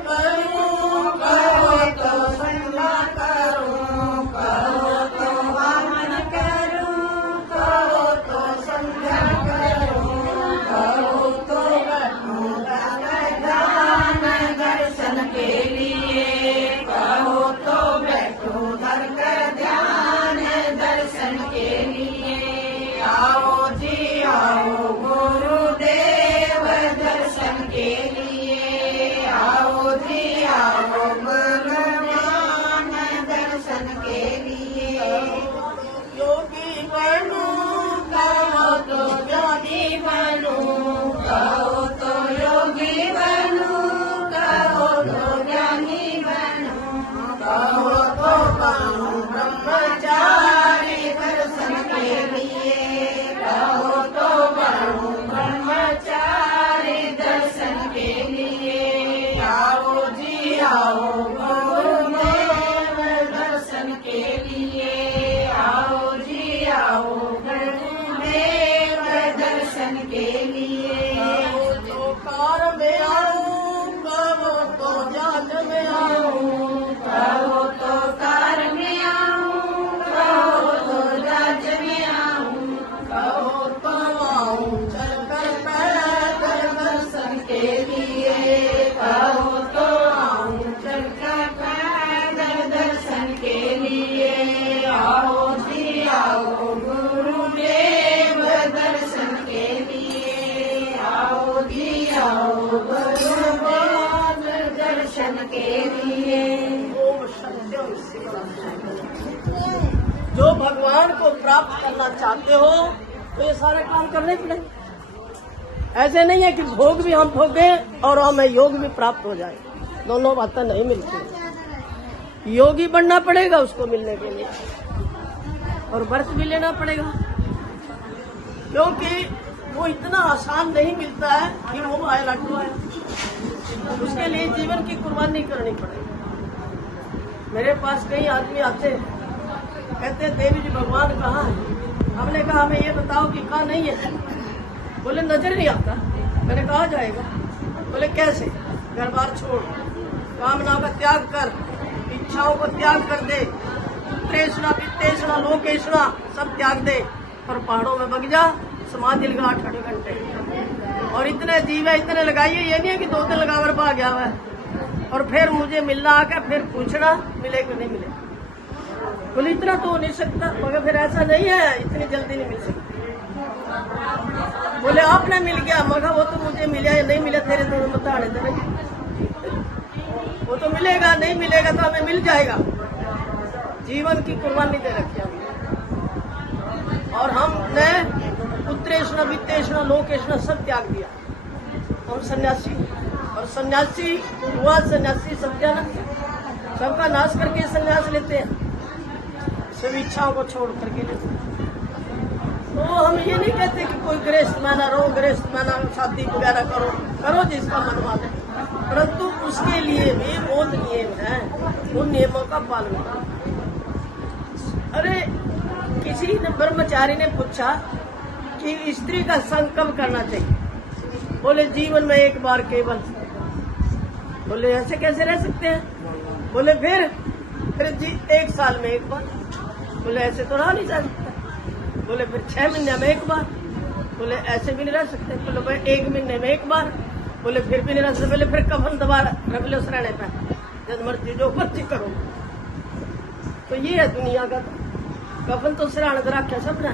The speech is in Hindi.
करूं, कहो तो संध्या करूं, कहो तो वामन करूं, कहो तो संध्या करूं, कहो तो बैठूं ध्यान दर्शन के लिए, कहो तो बैठूं धर कर ध्यान दर्शन के लिए। आओ जी आओ गुरुदेव दर्शन के लिए, आओ जी आओ भगवान दर्शन के लिए। योगी बनूं, कहो तो ज्ञानी बनूं, कहो तो योगी बनूं, कहो तो ज्ञानी बनूं, कहो तो बनूं ब्रह्मचारी दर्शन के लिए, कहो तो बनूं ब्रह्मचारी दर्शन के लिए। आओ जी आओ गुरुदेव दर्शन के लिए, आओ जी आओ गुरुदेव दर्शन के लिए। कहो तो कार में आऊं, कहो तो जान में आऊं, कहो तो कार में आऊं, कहो तो जान में आऊं, कहो तो आऊं चल कर पैदल दर्शन के लिए, कहो तो आऊं चल कर पैदल दर्शन के लिए। आओ जी आओ गुरुदेव दर्शन के लिए, आओ जी आओ गुरुदेव दर्शन के लिए। ओम सत्यम शिवम। जो भगवान को प्राप्त करना चाहते हो तो ये सारे काम करने पड़ेंगे। ऐसे नहीं है कि भोग भी हम भोगे और हमें योग भी प्राप्त हो जाए, दोनों बातें नहीं मिलती। योगी बनना पड़ेगा उसको मिलने के लिए, और व्रत भी लेना पड़ेगा, क्योंकि वो इतना आसान नहीं मिलता है कि वो आए लड्डू आए। उसके लिए जीवन की कुर्बानी करनी पड़ेगी। मेरे पास कई आदमी आते हैं, कहते हैं देवी जी भगवान कहाँ है? हमने कहा हमें ये बताओ कि कहाँ नहीं है। बोले नजर नहीं आता। मैंने कहा जाएगा? बोले कैसे? घर बार छोड़, कामना का त्याग कर, इच्छाओं को त्याग कर दे, तृष्णा वित्तेषणा लोकेषणा सब त्याग दे, और पहाड़ों में बग जा, समाधि लगा 8 घंटे। और इतने जीव है, इतने लगाइए, ये नहीं है कि 2 दिन लगावर पा गया है और फिर मुझे मिलना आकर फिर पूछना मिले कि नहीं मिले। बोले इतना तो हो नहीं सकता। मगर फिर ऐसा नहीं है, इतनी जल्दी नहीं मिल सकती। बोले आपने मिल गया, मगर वो तो मुझे मिला या नहीं मिला तेरे तो बता रहे थे। वो तो मिलेगा, नहीं मिलेगा तो हमें मिल जाएगा। जीवन की कुर्बानी दे रखी हमने, और हमने उत्तरेषणा वित्तेषणा लोकेषणा सब त्याग दिया। हम सन्यासी, और सन्यासी हुआ सन्यासी सब जाना, सबका नाश करके सन्यास लेते हैं, सब इच्छाओं को छोड़ करके लेते हैं। तो हम ये नहीं कहते कि कोई गृहस्थ माना रहो, गृहस्थ माना शादी वगैरह करो, करो जिसका मन माने, परंतु उसके लिए भी बहुत नियम है, उन नियमों का पालन करो। अरे किसी ने ब्रह्मचारी ने पूछा कि स्त्री का संग कब करना चाहिए? बोले जीवन में एक बार केवल। बोले ऐसे कैसे रह सकते हैं? बोले फिर जी 1 साल में एक बार। बोले ऐसे तो रह नहीं जा सकता। बोले फिर 6 महीने में एक बार। बोले ऐसे भी नहीं रह सकते। बोले भाई 1 महीने में एक बार। बोले फिर भी नहीं रह सकते। बोले फिर कफन दोबारा रख लो रहने पर, जब मर्जी जो मर्जी करो। तो ये है दुनिया का, कफन तो सिराने रखा सबने।